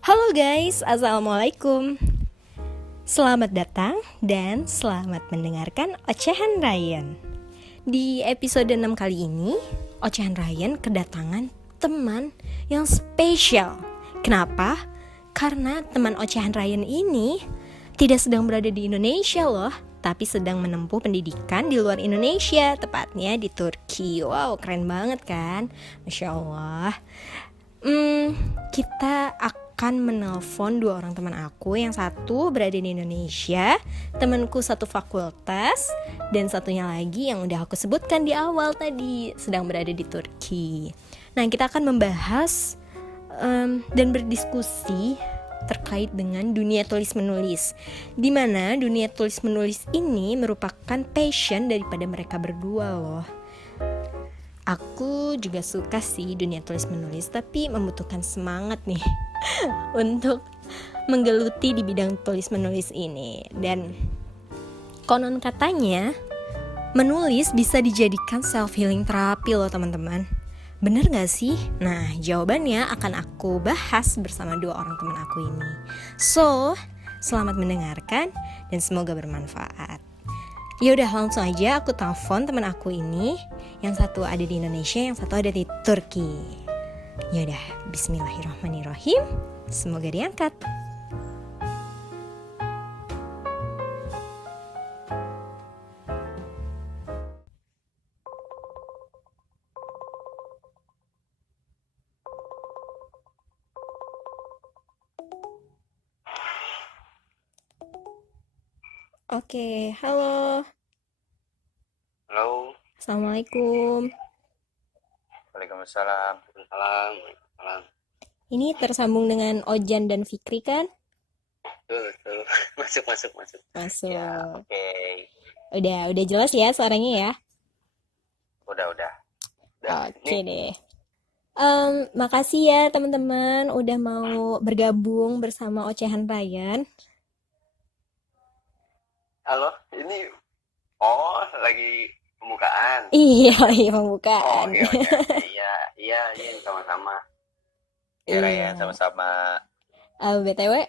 Halo guys, Assalamualaikum. Selamat datang dan selamat mendengarkan Ocehan Ryan. Di episode 6 kali ini, Ocehan Ryan kedatangan teman yang spesial. Kenapa? Karena teman Ocehan Ryan ini tidak sedang berada di Indonesia loh, tapi sedang menempuh pendidikan di luar Indonesia, tepatnya di Turki. Wow, keren banget kan? Masya Allah. Kita akan menelpon dua orang teman aku. Yang satu berada di Indonesia, temanku satu fakultas, dan satunya lagi yang udah aku sebutkan di awal tadi sedang berada di Turki. Nah, kita akan membahas dan berdiskusi terkait dengan dunia tulis menulis, di mana dunia tulis menulis ini merupakan passion daripada mereka berdua loh. Aku juga suka sih dunia tulis menulis, tapi membutuhkan semangat nih untuk menggeluti di bidang tulis menulis ini. Dan konon katanya menulis bisa dijadikan self healing terapi loh teman-teman. Bener gak sih? Nah, jawabannya akan aku bahas bersama dua orang teman aku ini. So, selamat mendengarkan dan semoga bermanfaat. Yaudah, langsung aja aku telepon teman aku ini. Yang satu ada di Indonesia, yang satu ada di Turki. Yaudah, bismillahirrahmanirrahim. Semoga diangkat. Oke, halo. Halo, Assalamualaikum. Waalaikumsalam. Waalaikumsalam. Ini tersambung dengan Ojan dan Fikri kan? Betul. Masuk. Masuk. Ya, oke. Udah jelas ya suaranya ya? Udah. Oke Nih, deh. Makasih ya teman-teman udah mau bergabung bersama Ocehan Ryan. halo. Ini, lagi pembukaan. Iya, Siap. pembukaan. Oke. Iya, sama-sama. Ya, Raya, Iya. sama-sama. BTW,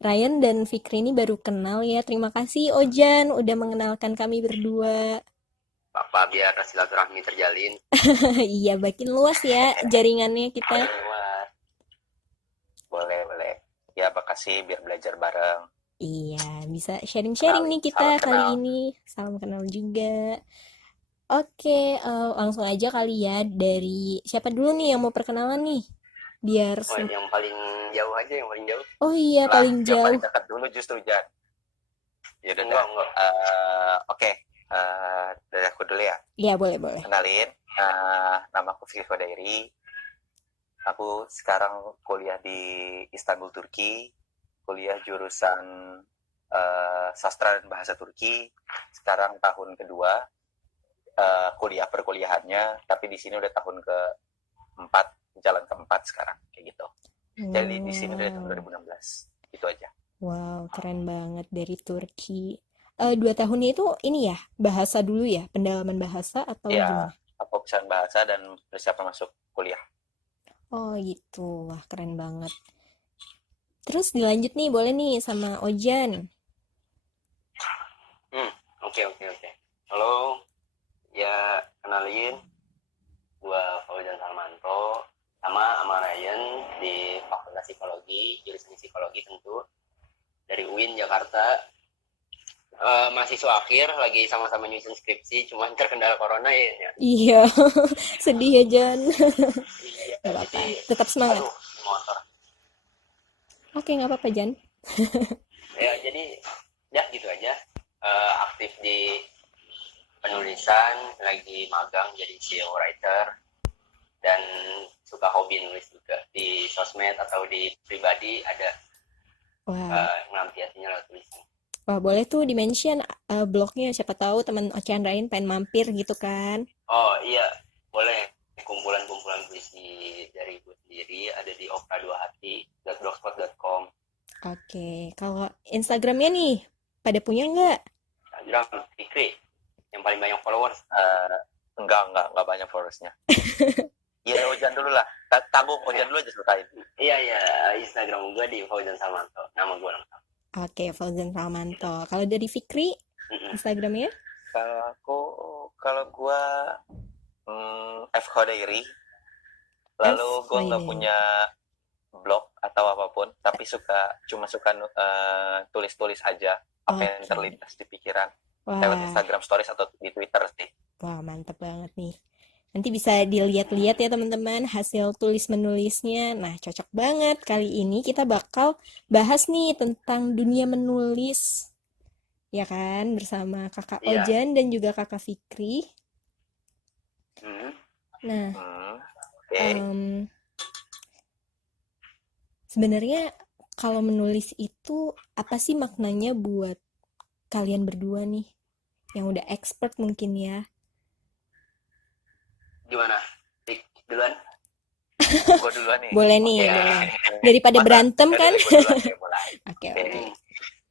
Ryan dan Fikri ini baru kenal ya. Terima kasih Ojan udah mengenalkan kami berdua. Papa biar silaturahmi terjalin. Iya, makin luas ya jaringannya kita. Wah, boleh. Ya, makasih biar belajar bareng. Iya, bisa sharing-sharing nih kita Salam kali kenal. ini. Salam kenal juga. Oke, langsung aja kali ya dari siapa dulu nih yang mau perkenalan nih? Biar Oh, yang paling jauh aja, yang paling jauh. Oh iya, Lah, paling yang jauh. paling dekat dulu justru, Jan. Ya udah Enggak. Oke. Dari aku dulu ya. Iya, boleh. Kenalin, nama aku Fikri Khodairi. Aku sekarang kuliah di Istanbul, Turki. Kuliah jurusan sastra dan bahasa Turki. Sekarang tahun kedua kuliah perkuliahannya, tapi di sini udah tahun keempat, jalan keempat sekarang kayak gitu. Jadi di sini udah tahun 2016. Itu aja. Wow, keren banget dari Turki. 2 tahunnya itu ini ya, bahasa dulu ya, pendalaman bahasa atau Ya, gimana? pemeriksaan bahasa dan persiapan masuk kuliah. Oh gitu, wah keren banget. Terus dilanjut nih, boleh nih sama Ojan. Oke. Halo, ya kenalin, gua Fauzan Salmanto sama Ryan di Fakultas Psikologi, jurusan Psikologi tentu, dari UIN Jakarta. Mahasiswa akhir, lagi sama-sama nyusun skripsi, cuman terkendala corona ya. Iya, sedih ya Jan. Iya, Gak jadi, apa-apa, tetap semangat. aduh, motor. Oke, gak apa-apa Jan. Ya, jadi, ya gitu aja. Aktif di penulisan, lagi magang jadi SEO writer, dan suka hobi nulis juga di sosmed atau di pribadi ada Wah, ngelampiasinnya lewat tulisan. wah boleh tuh di-mention blognya, siapa tahu teman Ocehan Rain pengen mampir gitu kan. Oh iya, boleh. Kumpulan-kumpulan puisi dari gue sendiri ada di okra2hati.blogspot.com. Oke, kalau Instagramnya nih, pada punya nggak? Instagram Fikri yang paling banyak followers. Enggak banyak followersnya. Iya, Ojan dulu lah. tanggung Ojan dulu aja ceritain. Iya, Instagram gue di Fauzan Salmanto, nama gue lengkap. Oke, Fauzan Salmanto. Kalau dari Fikri, Instagramnya? Kalau gue F Khodairi, lalu gue nggak Khodairi. punya blog atau apapun, tapi cuma suka tulis-tulis aja apa yang Oke. terlintas di pikiran lewat Wah, Instagram Stories atau di Twitter sih. wah mantep banget nih. Nanti bisa dilihat-lihat ya teman-teman hasil tulis menulisnya. Nah, cocok banget. Kali ini kita bakal bahas nih tentang dunia menulis. Ya kan? Bersama Kakak Iya. Ojan dan juga Kakak Fikri. Nah, Oke. sebenarnya kalau menulis itu apa sih maknanya buat kalian berdua nih? Yang udah expert mungkin ya. Gimana? Dik, duluan? Gue duluan nih. Boleh nih, Oke. boleh. Daripada berantem kan? Gue duluan ya, mulai. Oke, Oke. oke.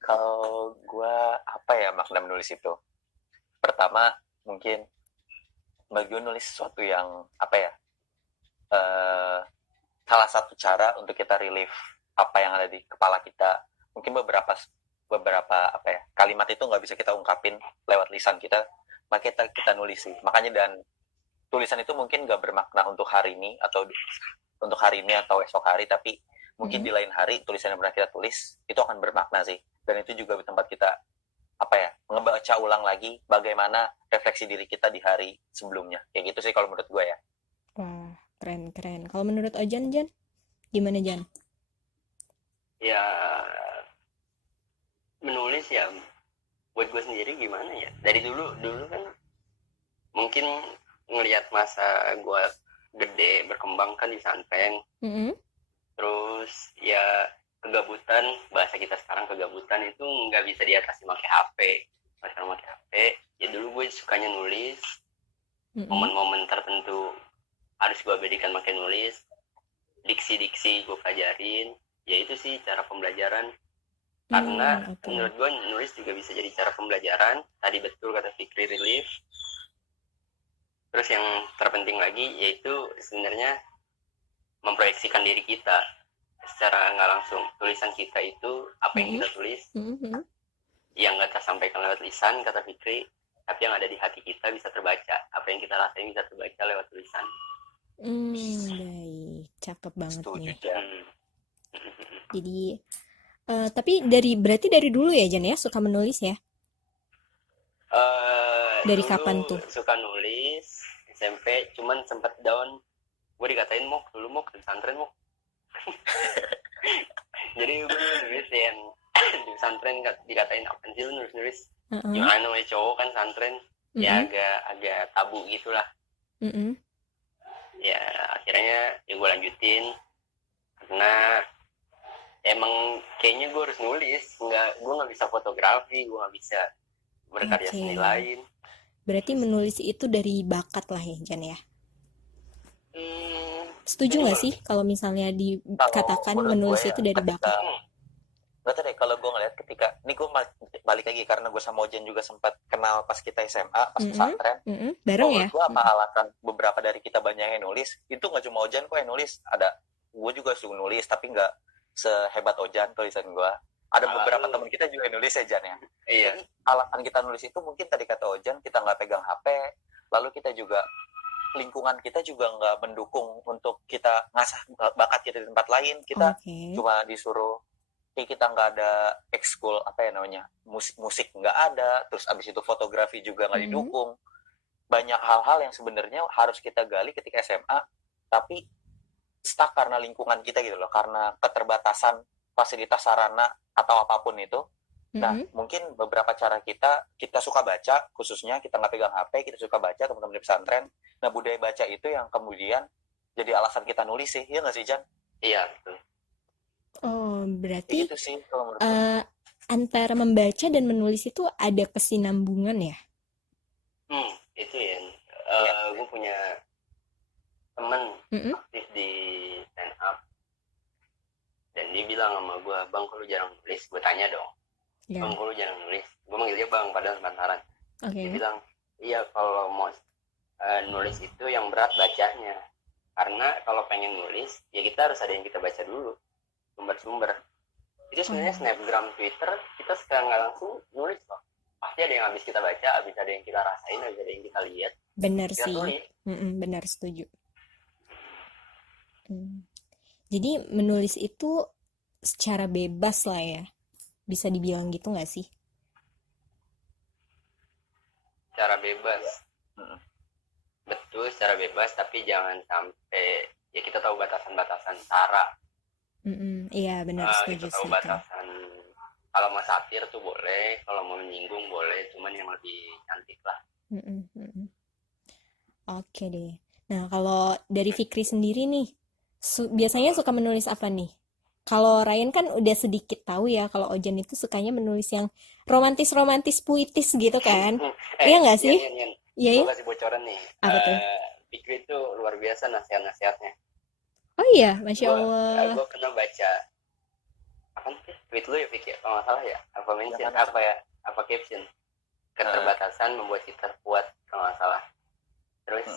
Kalau gue apa ya makna menulis itu? Pertama mungkin bagi gue nulis sesuatu yang apa ya? Salah satu cara untuk kita relief apa yang ada di kepala kita. Mungkin beberapa apa ya kalimat itu nggak bisa kita ungkapin lewat lisan kita, makanya kita nulis sih. Makanya dan tulisan itu mungkin nggak bermakna untuk hari ini atau esok hari, tapi mungkin di lain hari tulisan yang pernah kita tulis itu akan bermakna sih. Dan itu juga di tempat kita apa ya ngebaca ulang lagi bagaimana refleksi diri kita di hari sebelumnya. Kayak gitu sih kalau menurut gue ya. Wah, keren. Kalau menurut Ojan, Jan? Gimana, Jan? Ya, menulis ya buat gue sendiri gimana ya, dari dulu kan mungkin ngelihat masa gue gede berkembang kan di pesantren. Terus ya kegabutan, bahasa kita sekarang kegabutan itu nggak bisa diatasi pakai HP. Sekarang pakai HP, ya dulu gue sukanya nulis. Momen-momen tertentu harus gue abadikan pakai nulis. Diksi-diksi gue pelajarin. Ya itu sih cara pembelajaran. Karena menurut gue nulis juga bisa jadi cara pembelajaran. Tadi betul kata Fikri, relief. Terus yang terpenting lagi yaitu sebenarnya memproyeksikan diri kita secara nggak langsung. Tulisan kita itu apa yang kita tulis yang nggak tersampaikan lewat lisan kata Fikri, tapi yang ada di hati kita bisa terbaca. Apa yang kita rasain bisa terbaca lewat tulisan. Baik, cakep banget Setuju, nih. Jan. Jadi tapi berarti dari dulu ya Jan ya suka menulis ya? Dari kapan tuh? Suka nulis SMP, cuman sempat down. Gue dikatain dulu di pesantren jadi gue nulis yang di pesantren dikatain apa sih lu nulis gimana namanya cowok kan pesantren ya agak tabu gitulah. Ya akhirnya ya gue lanjutin karena emang kayaknya gue harus nulis, gue nggak bisa fotografi, gue nggak bisa berkarya seni lain. Berarti menulis itu dari bakat lah ya Jan ya? Setuju nggak sih kalau misalnya dikatakan menulis itu dari bakat? Gak tau deh, kalau gue ngeliat ketika ini gue balik lagi karena gue sama Ojan juga sempat kenal pas kita SMA, pas pesantren. Bareng ya? Gue apa alasan beberapa dari kita banyak yang nulis, itu gak cuma Ojan kok yang nulis, ada gue juga suka nulis tapi gak sehebat Ojan tulisan gue. Ada beberapa teman kita juga yang nulis ya Jan ya. Iya. Jadi alasan kita nulis itu mungkin tadi kata Ojan, kita gak pegang HP, lalu kita juga lingkungan kita juga nggak mendukung untuk kita ngasah bakat kita di tempat lain. Kita cuma disuruh kita nggak ada ekskul apa ya namanya musik nggak ada, terus abis itu fotografi juga nggak didukung. Banyak hal-hal yang sebenarnya harus kita gali ketika SMA tapi stuck karena lingkungan kita gitu loh, karena keterbatasan fasilitas sarana atau apapun itu. Nah mungkin beberapa cara kita suka baca, khususnya kita nggak pegang HP, kita suka baca teman-teman di pesantren. Nah budaya baca itu yang kemudian jadi alasan kita nulis sih, iya nggak sih Jan? Iya betul. Oh, berarti itu sih, kalau antara membaca dan menulis itu ada kesinambungan ya? Itu ya. Gue punya teman aktif di stand up. Dan dia bilang sama gue, Bang, kalau jarang nulis, gue tanya dong. Bang, kalau jarang nulis, gue manggil dia Bang, padahal sepantaran. Dia bilang, iya kalau mau nulis itu yang berat bacanya. Karena kalau pengen nulis ya kita harus ada yang kita baca dulu, sumber-sumber. Itu sebenarnya snapgram Twitter kita sekarang nggak langsung nulis kok, pasti ada yang habis kita baca, habis ada yang kita rasain, habis ada yang kita lihat, Benar kita sih. tulis. Benar, setuju. Jadi menulis itu secara bebas lah ya, bisa dibilang gitu nggak sih? Secara bebas, Mm-mm. betul, secara bebas, tapi jangan sampai ya kita tahu batasan-batasan cara. Iya benar, setuju Kita tahu sih itu. batasan, kalau mau satir tuh boleh, kalau mau menyinggung boleh, cuman yang lebih cantik lah. Oke deh. Nah, kalau dari Fikri sendiri nih, biasanya suka menulis apa nih? Kalau Ryan kan udah sedikit tahu ya, kalau Ojan itu sukanya menulis yang romantis-romantis puitis gitu kan? Iya nggak sih? Iya ya? Gue kasih bocoran nih. Apa tuh? Fikri itu luar biasa nasihat-nasihatnya. Oh iya, Masya Allah. Gue pernah baca apa sih tweet lu ya Fik ya, kalau nggak salah ya, apa mention Yang mana? apa ya, apa caption, keterbatasan membuat kita kuat kalau nggak salah. Terus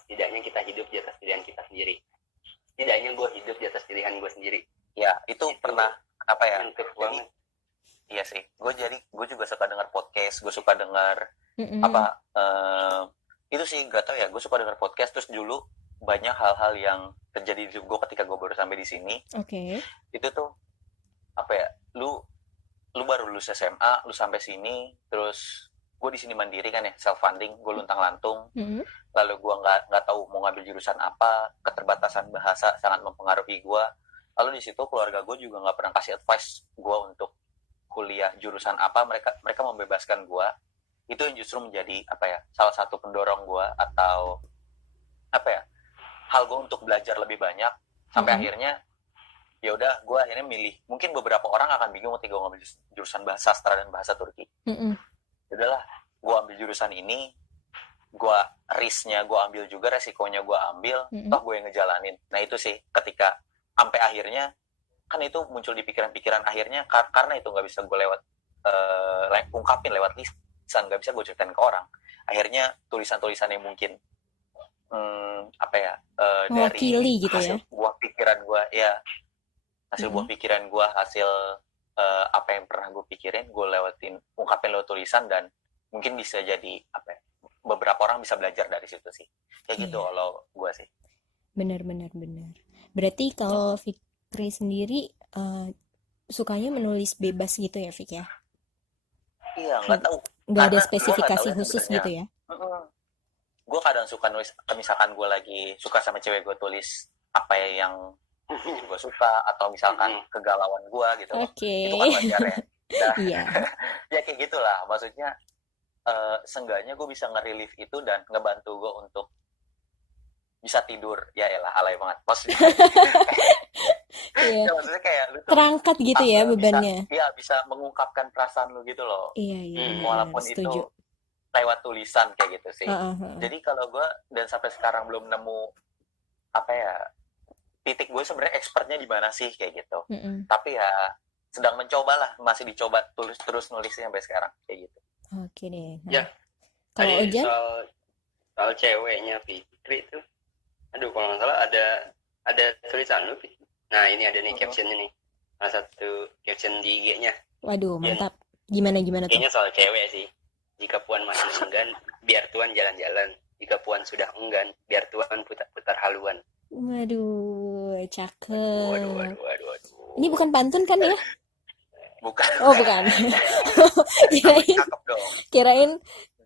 setidaknya kita hidup di atas pilihan kita sendiri. Setidaknya gue hidup di atas pilihan gue sendiri. Ya, itu pernah apa ya? Mantep Jadi, banget. iya sih. Gue juga suka dengar podcast, gue suka dengar Mm-mm. apa itu sih gak tau ya, gue suka dengar podcast. Terus dulu banyak hal-hal yang terjadi di hidup gue ketika gue baru sampai di sini. Oke. Itu tuh apa ya, lu baru lulus SMA, lu sampai sini, terus gue di sini mandiri kan ya, self funding, gue luntang lantung. Mm-mm. Lalu gue nggak tahu mau ngambil jurusan apa, keterbatasan bahasa sangat mempengaruhi gue. Lalu di situ keluarga gue juga nggak pernah kasih advice gue untuk kuliah jurusan apa, mereka membebaskan gue. Itu yang justru menjadi apa ya, salah satu pendorong gue, atau apa ya, hal gue untuk belajar lebih banyak sampai akhirnya ya udah, gue akhirnya milih. Mungkin beberapa orang akan bingung ketika gue ngambil jurusan bahasa sastra dan bahasa Turki. Mm-mm. Ya udahlah, gue ambil jurusan ini, gue risknya gue ambil juga, resikonya gue ambil, toh gue yang ngejalanin. Nah itu sih, ketika sampai akhirnya kan itu muncul di pikiran-pikiran, akhirnya karena itu nggak bisa gue ungkapin lewat lisan, nggak bisa gue ceritain ke orang, akhirnya tulisan-tulisan yang mungkin apa ya, Mewakili dari gitu ya. hasil buah pikiran gue ya, hasil buah pikiran gue, hasil apa yang pernah gue pikirin, gue ungkapin lewat tulisan, dan mungkin bisa jadi apa ya, beberapa orang bisa belajar dari situ sih, kayak gitu. Kalau gue sih benar. Berarti kalau Fikri sendiri sukanya menulis bebas gitu ya, Fik ya? iya, nggak tahu, Nggak ada karena spesifikasi gua nggak tahu ya khusus sebenarnya. gitu ya? Gue kadang suka nulis, misalkan gue lagi suka sama cewek, gue tulis apa yang gue suka, atau misalkan kegalauan gue gitu loh. Oke. Itu kan wajar ya. Nah, Iya. ya kayak gitulah, maksudnya seenggaknya gue bisa nge-relief itu dan ngebantu gue untuk bisa tidur. Ya elah, alay banget maksudnya. Iya. Ya, maksudnya kayak lu tuh Terangkat gitu ya bebannya. bisa mengungkapkan perasaan lu gitu loh, Iya, walaupun setuju. itu lewat tulisan kayak gitu sih. Heeh. Jadi kalau gue, dan sampai sekarang belum nemu apa ya, titik gue sebenarnya expertnya di mana sih kayak gitu. Tapi ya sedang mencoba lah, masih dicoba terus nulisnya sampai sekarang kayak gitu. Oke deh. Ya. Kalau Tadi Ojan? soal ceweknya Fikri itu, aduh kalau nggak salah ada tulisan lu. Nah ini ada nih captionnya nih, salah satu caption di IG-nya. Waduh, mantap. Gimana tuh? Kayaknya soal cewek sih. Jika Puan masih enggan, biar Tuan jalan-jalan. Jika Puan sudah enggan, biar Tuan putar-putar haluan. Waduh, cakep. Waduh. Ini bukan pantun kan ya? Bukan. Oh, bukan. Cakep dong. Kirain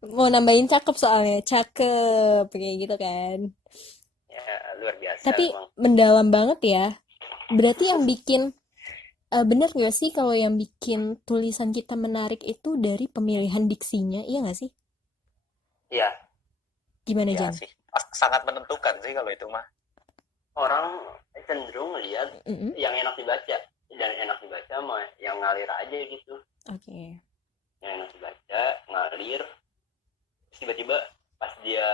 mau nambahin cakep soalnya. Cakep, kayak gitu kan. Ya, luar biasa. Tapi emang. mendalam banget ya. Berarti yang bikin bener gak sih kalau yang bikin tulisan kita menarik itu dari pemilihan diksinya, iya gak sih? Iya. Gimana, Ya Jan? sih, sangat menentukan sih kalau itu mah. Orang cenderung lihat yang enak dibaca, dan enak dibaca mah yang ngalir aja gitu. Oke. Yang enak dibaca, ngalir. Terus tiba-tiba pas dia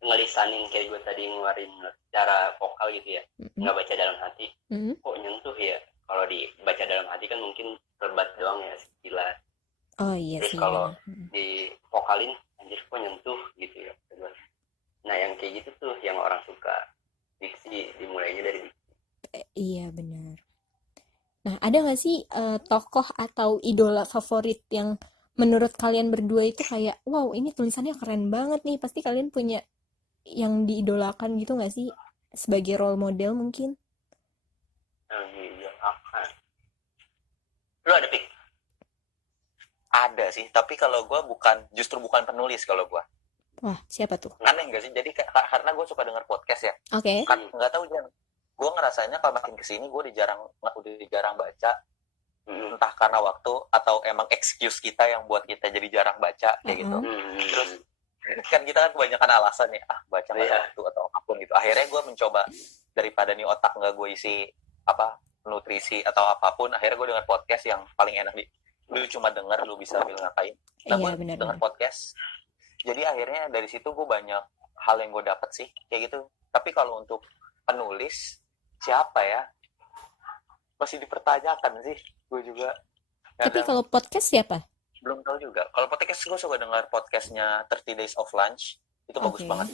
ngelisanin kayak gue tadi, ngeluarin secara vokal gitu ya, nggak baca dalam hati, kok nyentuh ya. Kalau dibaca dalam hati kan mungkin lebat doang ya, sekilas. Oh iya Terus sih. kalau di vokalin, anjir kok nyentuh gitu ya. Nah yang kayak gitu tuh yang orang suka, diksi, dimulainya dari diksi. Iya benar. Nah, ada nggak sih tokoh atau idola favorit yang menurut kalian berdua itu kayak, wow, ini tulisannya keren banget nih. Pasti kalian punya yang diidolakan gitu nggak sih? Sebagai role model mungkin? Iya, akan. Lu ada pik? Ada sih, tapi kalau gue justru bukan penulis kalau gue. Wah, siapa tuh? Aneh nggak sih? Jadi karena gue suka denger podcast ya. Oke. Kan nggak tahu jangan. Gue ngerasanya kalau makin kesini gue udah jarang baca. Entah karena waktu atau emang excuse kita yang buat kita jadi jarang baca kayak gitu. Terus kan kita kan kebanyakan alasan ya, baca nggak ada waktu atau apapun gitu. Akhirnya gue mencoba daripada nih otak nggak gue isi nutrisi atau apapun, akhirnya gue denger podcast yang paling enak lu cuma denger, lu bisa ambil ngapain. Nah, Iya, gue benar. denger podcast, jadi akhirnya dari situ gue banyak hal yang gue dapet sih kayak gitu. Tapi kalau untuk penulis siapa ya, masih dipertanyakan sih gue juga. Tapi kalau podcast siapa? Belum tahu juga. Kalau podcast gue suka dengar podcastnya 30 Days of Lunch, itu bagus Oke. banget.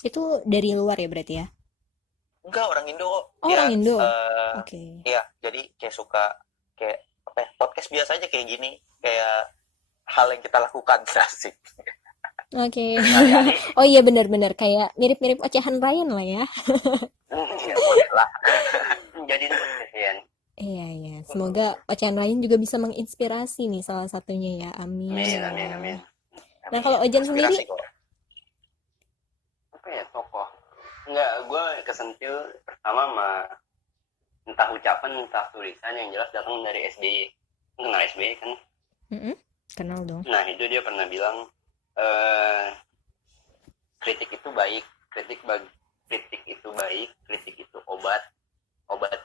Itu dari luar ya berarti ya? Enggak, orang Indo kok. Oh, orang Indo. Oke. Iya, jadi kayak suka kayak apa ya, podcast biasa aja kayak gini, kayak hal yang kita lakukan asik. Oke. Oh iya benar-benar kayak mirip-mirip ocehan Ryan lah ya. Iya, boleh lah. Jadi kasihan. Iya. Semoga ocehan Ryan juga bisa menginspirasi nih salah satunya ya. Amin. Amin. Nah, kalau Ojan sendiri? Inspirasi kok. Apa ya, tokoh? Enggak, gue kesentil pertama sama entah ucapan, entah tulisan yang jelas datang dari SBY. Kenal SBY kan? Kenal dong. Nah, itu dia pernah bilang, kritik itu baik, kritik itu baik, kritik itu obat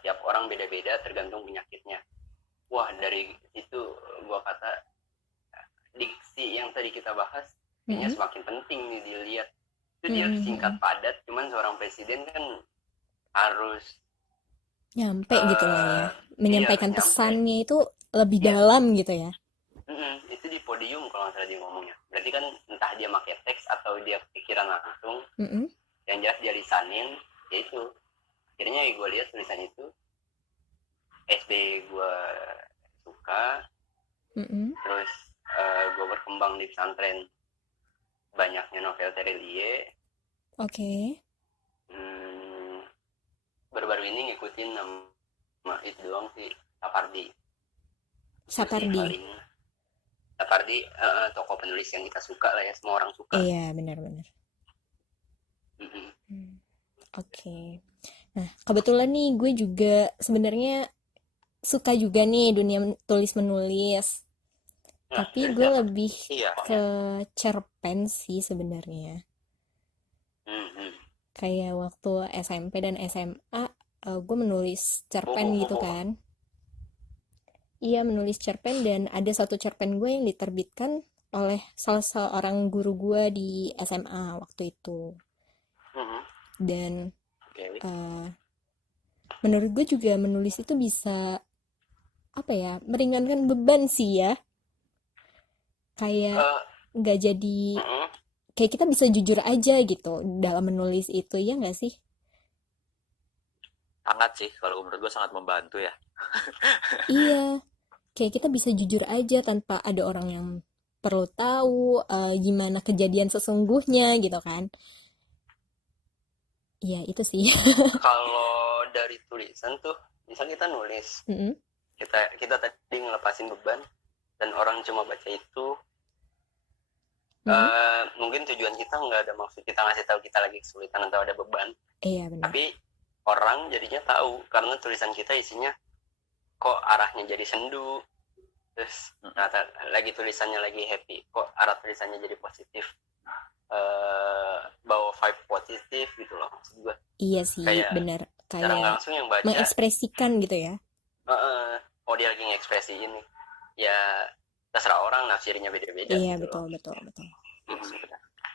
tiap orang beda-beda tergantung penyakitnya. Wah, dari itu gua kata diksi yang tadi kita bahas kayaknya semakin penting nih dilihat. Itu dia singkat padat, cuman seorang presiden kan harus nyampe gitu lah ya, menyampaikan iya, pesannya itu lebih dalam gitu ya. Itu di podium kalau nggak salah dia ngomongnya. Berarti kan entah dia pakai teks atau dia pikiran langsung, yang jelas dia lisanin, ya itu. Akhirnya gue lihat tulisan itu, SD gue suka, terus gue berkembang di pesantren, banyaknya novel Terelie. Oke. Baru-baru ini ngikutin nama itu doang sih, Sapardi. Sapardi tokoh penulis yang kita suka lah ya, semua orang suka. Iya, benar-benar. Oke. Nah, kebetulan nih gue juga sebenarnya suka juga nih dunia tulis menulis. Tapi gue lebih ke cerpen sih sebenarnya. Kayak waktu SMP dan SMA gue menulis cerpen gitu kan. Iya, menulis cerpen, dan ada satu cerpen gue yang diterbitkan oleh salah seorang guru gue di SMA waktu itu. Dan menurut gue juga menulis itu bisa apa ya, meringankan beban sih ya. Kayak nggak jadi kayak kita bisa jujur aja gitu dalam menulis itu, ya nggak sih? Sangat sih, kalau menurut gue sangat membantu ya. Iya, kayak kita bisa jujur aja tanpa ada orang yang perlu tahu gimana kejadian sesungguhnya gitu kan. Iya, itu sih. Kalau dari tulisan tuh, misal kita nulis, kita tadi ngelepasin beban, dan orang cuma baca itu, mungkin tujuan kita nggak ada maksud kita ngasih tahu kita lagi kesulitan atau ada beban. Iya, benar. Tapi orang jadinya tahu karena tulisan kita isinya kok arahnya jadi sendu, terus lagi tulisannya lagi happy, kok arah tulisannya jadi positif, bawa vibe positif gitu loh maksud gue. Iya sih, benar. Kayak langsung yang baca mengekspresikan gitu ya. Dia lagi ngekspresiin nih, ya terserah orang nafsirnya beda-beda. Iya, gitu betul.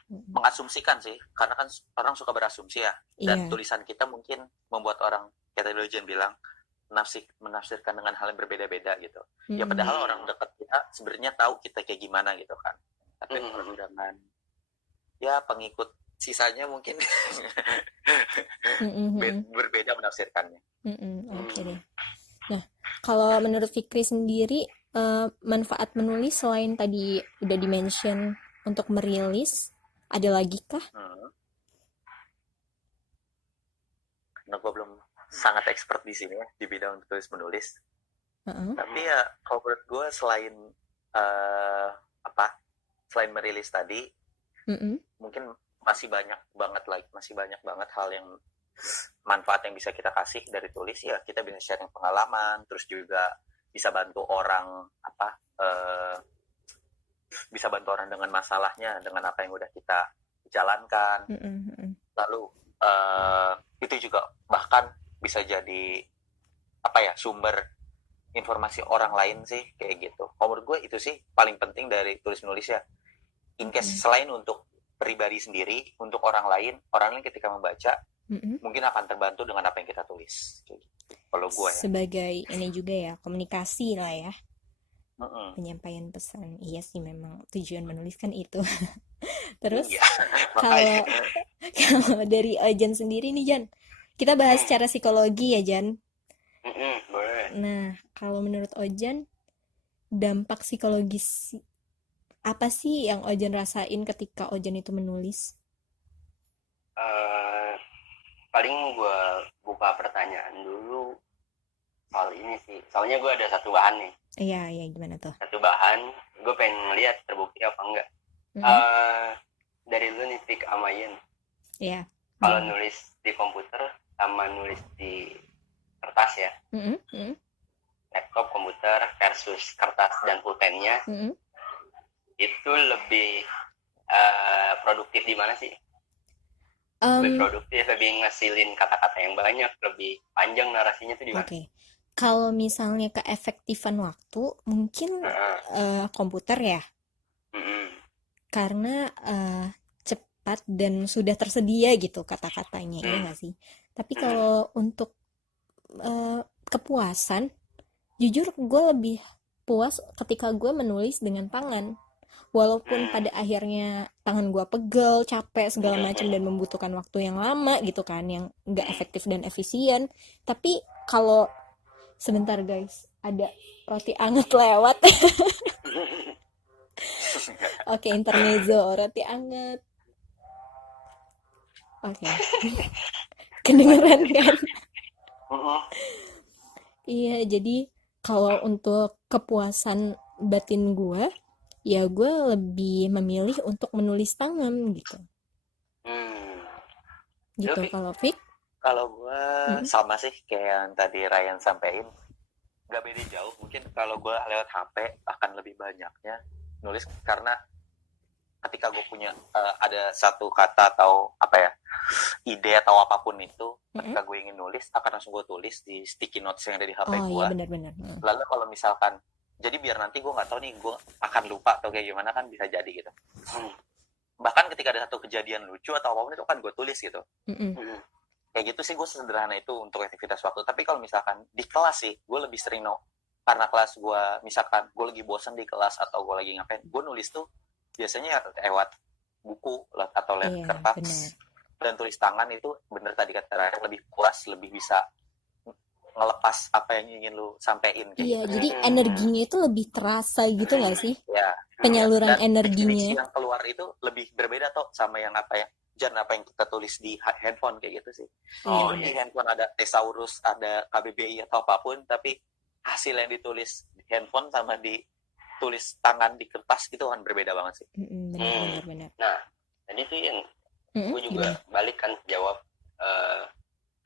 Mengasumsikan sih, karena kan orang suka berasumsi ya. Dan tulisan kita mungkin membuat orang, kayak tadi Jen bilang, menafsirkan dengan hal yang berbeda-beda gitu. Ya padahal orang dekat kita sebenarnya tahu kita kayak gimana gitu kan. Tapi dengan ya pengikut sisanya mungkin Mm-mm. berbeda menafsirkannya. Oke deh. Nah, kalau menurut Fikri sendiri, manfaat menulis selain tadi udah di-mention untuk merilis, ada lagi kah? Karena gue belum sangat expert di sini ya di bidang tulis menulis. Heeh. Tapi ya kalau menurut gue selain selain merilis tadi, Mm-mm. mungkin masih banyak banget hal yang manfaat yang bisa kita kasih dari tulis. Ya kita bisa sharing pengalaman, terus juga bisa bantu orang bisa bantu orang dengan masalahnya, dengan apa yang udah kita jalankan. Mm-mm. Lalu itu juga bahkan bisa jadi sumber informasi orang lain sih, kayak gitu. Menurut gue itu sih paling penting dari tulis menulis ya. In case selain untuk pribadi sendiri, untuk orang lain ketika membaca mungkin akan terbantu dengan apa yang kita tulis. Kalau gue ya. Sebagai ini juga ya, komunikasi lah ya. Penyampaian pesan. Iya sih, memang tujuan menulis kan itu. Terus Iya, kalau dari Ojan sendiri nih, Jan, kita bahas secara psikologi ya, Jan. Boleh. Nah, kalau menurut Ojan, dampak psikologis apa sih yang Ojan rasain ketika Ojan itu menulis? Paling gue buka pertanyaan dulu soal ini sih. Soalnya gue ada satu bahan nih. Iya, gimana tuh? Satu bahan, gue pengen ngeliat terbukti apa enggak. Dari lu nih, Fik Amayen. Iya. Kalau nulis di komputer sama nulis di kertas ya. Laptop, komputer versus kertas dan pulpennya. Itu lebih produktif di mana sih? Lebih produktif, lebih ngesilin kata-kata yang banyak, lebih panjang narasinya tuh di mana? Oke. Kalau misalnya keefektifan waktu, mungkin komputer ya. Karena cepat dan sudah tersedia gitu kata-katanya, ya nggak sih? Tapi kalau untuk kepuasan, jujur gue lebih puas ketika gue menulis dengan tangan. Walaupun pada akhirnya tangan gue pegel, capek segala macam dan membutuhkan waktu yang lama gitu kan, yang nggak efektif dan efisien. Tapi kalau sebentar guys, ada roti anget lewat. Oke, intermezzo, roti anget. Oke. Kedengeran kan? Iya, jadi kalau untuk kepuasan batin gue, ya gue lebih memilih untuk menulis tangan gitu. Gitu. Kalau Fik? Kalau gue sama sih kayak yang tadi Ryan sampaikan, nggak beda jauh. Mungkin kalau gue lewat HP akan lebih banyaknya nulis, karena ketika gue punya ada satu kata atau ide atau apapun itu, ketika gue ingin nulis akan langsung gue tulis di sticky notes yang ada di HP gue. Iya, benar-benar. Lalu kalau misalkan, jadi biar nanti gue nggak tahu nih gue akan lupa atau kayak gimana, kan bisa jadi gitu. Bahkan ketika ada satu kejadian lucu atau apapun itu kan gue tulis gitu. Kayak gitu sih gue sederhana itu untuk aktivitas waktu. Tapi kalau misalkan di kelas sih gue lebih sering karena kelas gue, misalkan gue lagi bosan di kelas atau gue lagi ngapain, gue nulis tuh biasanya lewat buku atau lewat kertas. Bener. Dan tulis tangan itu bener tadi kata Raya, lebih puas, lebih bisa ngelepas apa yang ingin lu sampein. Iya, gitu. Jadi energinya itu lebih terasa gitu nggak sih? Ya. Penyaluran dan energinya. Yang keluar itu lebih berbeda tuh sama yang apa yang kita tulis di handphone kayak gitu sih. Di handphone ada thesaurus, ada KBBI atau apapun, tapi hasil yang ditulis di handphone sama ditulis tangan di kertas itu kan berbeda banget sih. Benar. Nah, tadi tuh yang gue juga balik kan jawab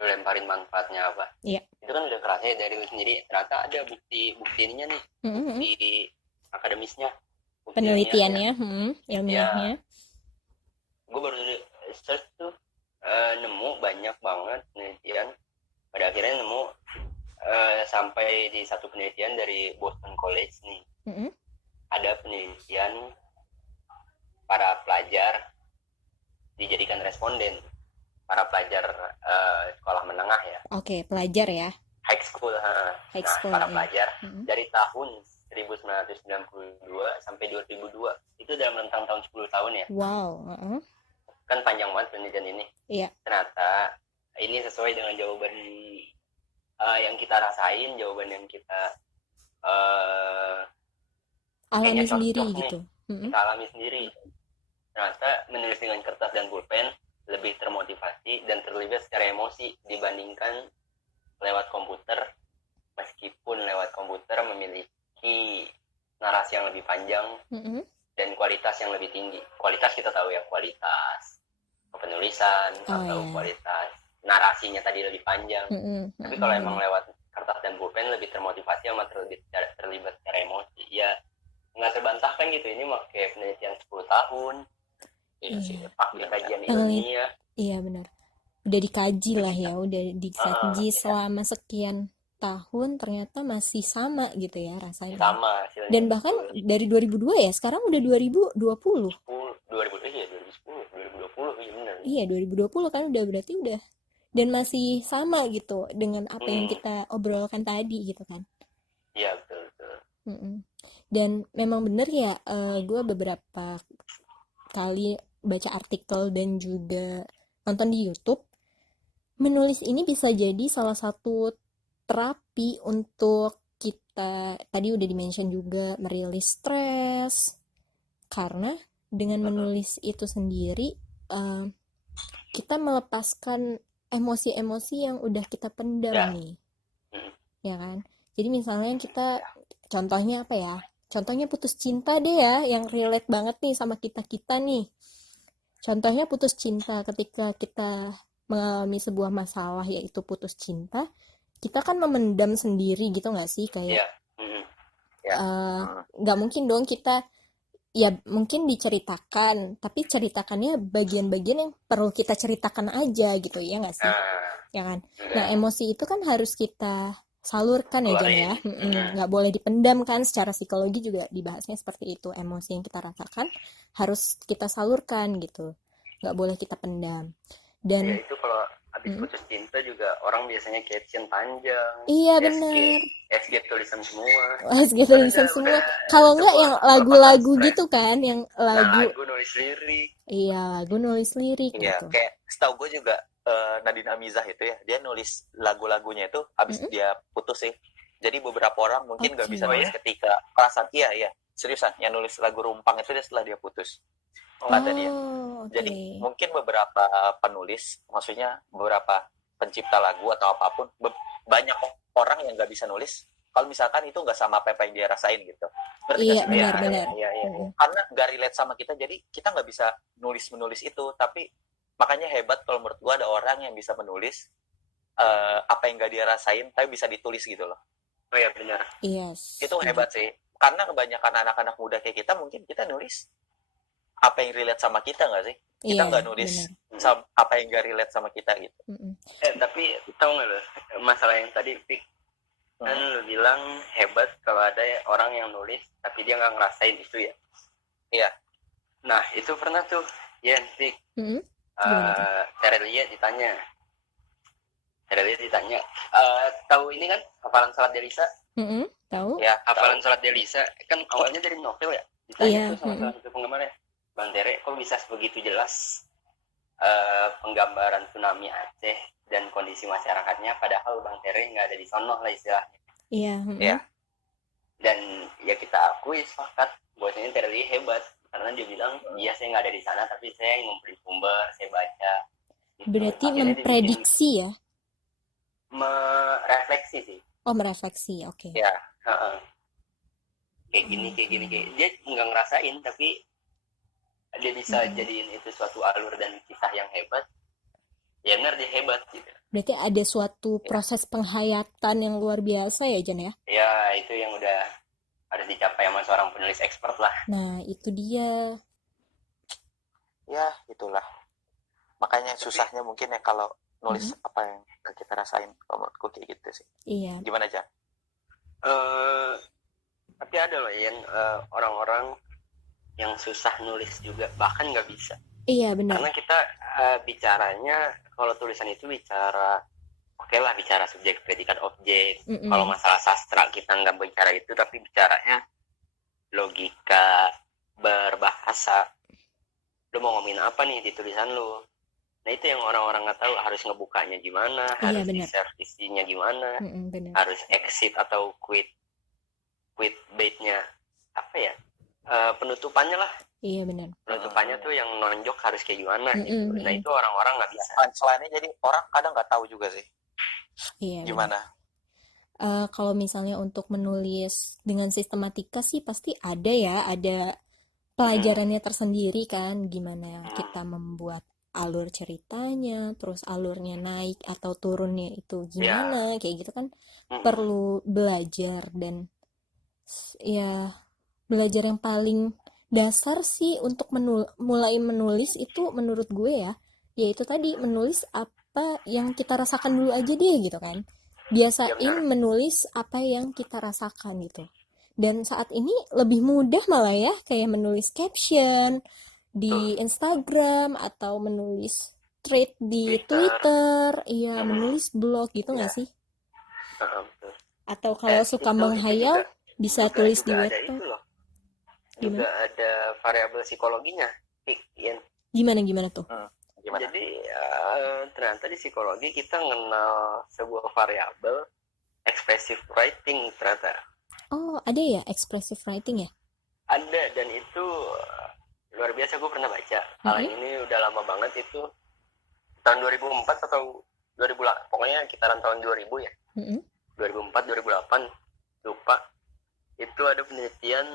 lu lemparin manfaatnya apa. Iya. Itu kan udah kerasa ya dari lu sendiri, ternyata ada bukti ininya nih, bukti akademisnya, bukti penelitiannya, ilmiahnya. Gue baru search tuh nemu banyak banget penelitian, pada akhirnya nemu sampai di satu penelitian dari Boston College nih. Ada penelitian para pelajar dijadikan responden, para pelajar sekolah menengah ya. Oke, pelajar ya. High school, para pelajar dari tahun 1992 sampai 2002, itu dalam rentang tahun 10 tahun ya. Wow. kan panjang banget penelitian ini. Iya. Ternyata ini sesuai dengan jawaban yang kita rasain, jawaban yang kita Alami kayaknya sendiri cocok nih, gitu. kita alami sendiri. Ternyata menulis dengan kertas dan pulpen lebih termotivasi dan terlibat secara emosi dibandingkan lewat komputer, meskipun lewat komputer memiliki narasi yang lebih panjang dan kualitas yang lebih tinggi. Kualitas kita tahu ya, kualitas penulisan atau kualitas narasinya tadi lebih panjang. Tapi kalau emang lewat kertas dan pulpen lebih termotivasi sama terlibat secara emosi, ya nggak terbantahkan gitu. Ini pakai penelitian 10 tahun. Iya sih, pakai kajian ilmiah. Iya benar. Udah dikaji lah ya, udah dikaji selama sekian tahun, ternyata masih sama gitu ya rasanya. Sama hasilnya. Dan bahkan dari 2002 ya, sekarang udah 2020. 2010, iya 2020, iya benar. Iya 2020 kan udah berarti udah. Dan masih sama gitu dengan apa yang kita obrolkan tadi gitu kan. Iya betul. Dan memang bener ya, gue beberapa kali baca artikel dan juga nonton di YouTube, menulis ini bisa jadi salah satu terapi untuk kita, tadi udah di-mention juga, merilis stres. Karena dengan menulis itu sendiri, kita melepaskan emosi-emosi yang udah kita pendam nih. Ya kan? Jadi misalnya kita, contohnya apa ya? Contohnya putus cinta deh ya, yang relate banget nih sama kita-kita nih. Contohnya putus cinta, ketika kita mengalami sebuah masalah yaitu putus cinta, kita kan memendam sendiri gitu nggak sih? Kayak nggak mungkin dong kita, ya mungkin diceritakan, tapi ceritakannya bagian-bagian yang perlu kita ceritakan aja gitu, ya nggak sih? Ya kan? Nah emosi itu kan harus kita salurkan ya Jan ya, nggak boleh dipendam kan. Secara psikologi juga dibahasnya seperti itu, emosi yang kita rasakan harus kita salurkan gitu, nggak boleh kita pendam. Dan ya itu kalau habis putus cinta juga orang biasanya caption panjang, iya bener, SG tulisan semua, kalau nggak yang lagu-lagu gitu kan, yang lagu nulis lirik. Iya, lagu nulis lirik gitu. Kayak setahu gue juga Nadine Amizah itu ya, dia nulis lagu-lagunya itu habis dia putus sih. Jadi beberapa orang mungkin nggak bisa nulis ketika perasaan, iya seriusan, yang nulis lagu Rumpang itu dia setelah dia putus, kata dia. Jadi mungkin beberapa penulis, maksudnya beberapa pencipta lagu atau apapun, banyak orang yang nggak bisa nulis kalau misalkan itu nggak sama apa yang dia rasain gitu. Iya benar. Iya. Karena nggak relate sama kita, jadi kita nggak bisa nulis itu. Tapi makanya hebat kalau menurut gua ada orang yang bisa menulis apa yang nggak dia rasain tapi bisa ditulis gitu loh. Oh iya benar. Yes. Itu hebat sih. Karena kebanyakan anak-anak muda kayak kita, mungkin kita nulis apa yang relate sama kita nggak sih? Kita nggak nulis apa yang nggak relate sama kita gitu. Tapi tahu nggak lo masalah yang tadi Pik, kan lo bilang hebat kalau ada orang yang nulis tapi dia nggak ngerasain itu ya. Iya. Nah itu pernah tuh ya Pik, Terelia ditanya, tahu ini kan hafalan salat Delisa? Tahu? Ya, hafalan salat Delisa kan awalnya dari novel ya. Ditanya tuh sama salah satu penggemarnya, Bang Tere, kok bisa sebegitu jelas penggambaran tsunami Aceh dan kondisi masyarakatnya, padahal Bang Tere nggak ada di sono lah istilahnya. Iya. Dan ya kita akui sepakat bahwasanya Terelia hebat karena dia bilang, iya saya nggak ada di sana tapi saya ngumpulin sumber, saya baca. Gitu. Berarti memprediksi ya? Merefleksi sih. Oh merefleksi, oke. Ya, kayak gini. Dia nggak ngerasain tapi dia bisa jadiin itu suatu alur dan kisah yang hebat. Ya benar, dia hebat gitu. Berarti ada suatu proses penghayatan yang luar biasa ya Jan ya? Ya itu yang udah harus dicapai sama seorang penulis expert lah. Nah itu dia. Ya itulah. Makanya susahnya mungkin ya kalau nulis apa yang kita rasain. Kalau menurutku kayak gitu sih. Iya. Gimana Jan? Tapi ada loh yang orang-orang yang susah nulis juga, bahkan nggak bisa. Iya benar. Karena kita bicaranya, kalau tulisan itu bicara, oke lah bicara subjek, predikat, objek. Kalau masalah sastra kita nggak bicara itu, tapi bicaranya logika berbahasa. lu mau ngomongin apa nih di tulisan lu. Nah itu yang orang-orang nggak tahu, harus ngebukanya gimana, Iya, harus benar. di-share isinya gimana, Benar. harus exit atau quit bait-nya apa ya, penutupannya lah. Iya, benar. Penutupannya tuh yang nonjok harus kayak gimana gitu. Nah itu orang-orang nggak bisa. Punchline-nya jadi orang kadang nggak tahu juga sih Iya, benar. gimana. Kalau misalnya untuk menulis dengan sistematika sih pasti ada ya, ada pelajarannya tersendiri kan, gimana kita membuat alur ceritanya, terus alurnya naik atau turunnya itu gimana, kayak gitu kan perlu belajar. Dan ya belajar yang paling dasar sih untuk mulai menulis itu menurut gue ya, yaitu tadi menulis apa yang kita rasakan dulu aja deh gitu kan. Biasain menulis apa yang kita rasakan gitu. Dan saat ini lebih mudah malah ya, kayak menulis caption di Instagram atau menulis thread di Twitter, iya menulis blog gitu nggak sih? Atau kalau suka menghayal bisa tulis di Wattpad. Juga ada variabel psikologinya. Gimana tuh? Jadi ternyata di psikologi kita mengenal sebuah variabel expressive writing ternyata. Oh, ada ya expressive writing ya? Ada, dan itu luar biasa, gue pernah baca. Hal ini udah lama banget, itu tahun 2004 atau 2008, pokoknya kitaran tahun 2000 ya. 2004, 2008, lupa. Itu ada penelitian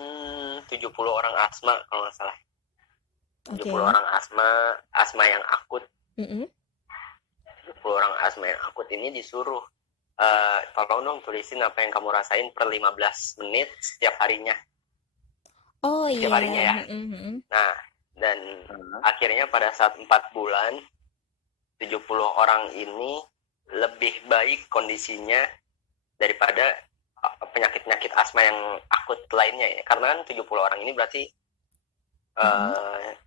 70 orang asma kalau nggak salah. 70 orang asma yang akut. 70 orang asma yang akut ini disuruh, tolong dong tulisin apa yang kamu rasain per 15 menit setiap harinya. Oh setiap harinya ya. Nah, dan akhirnya pada saat 4 bulan 70 orang ini lebih baik kondisinya daripada penyakit-penyakit asma yang akut lainnya ya. Karena kan 70 orang ini berarti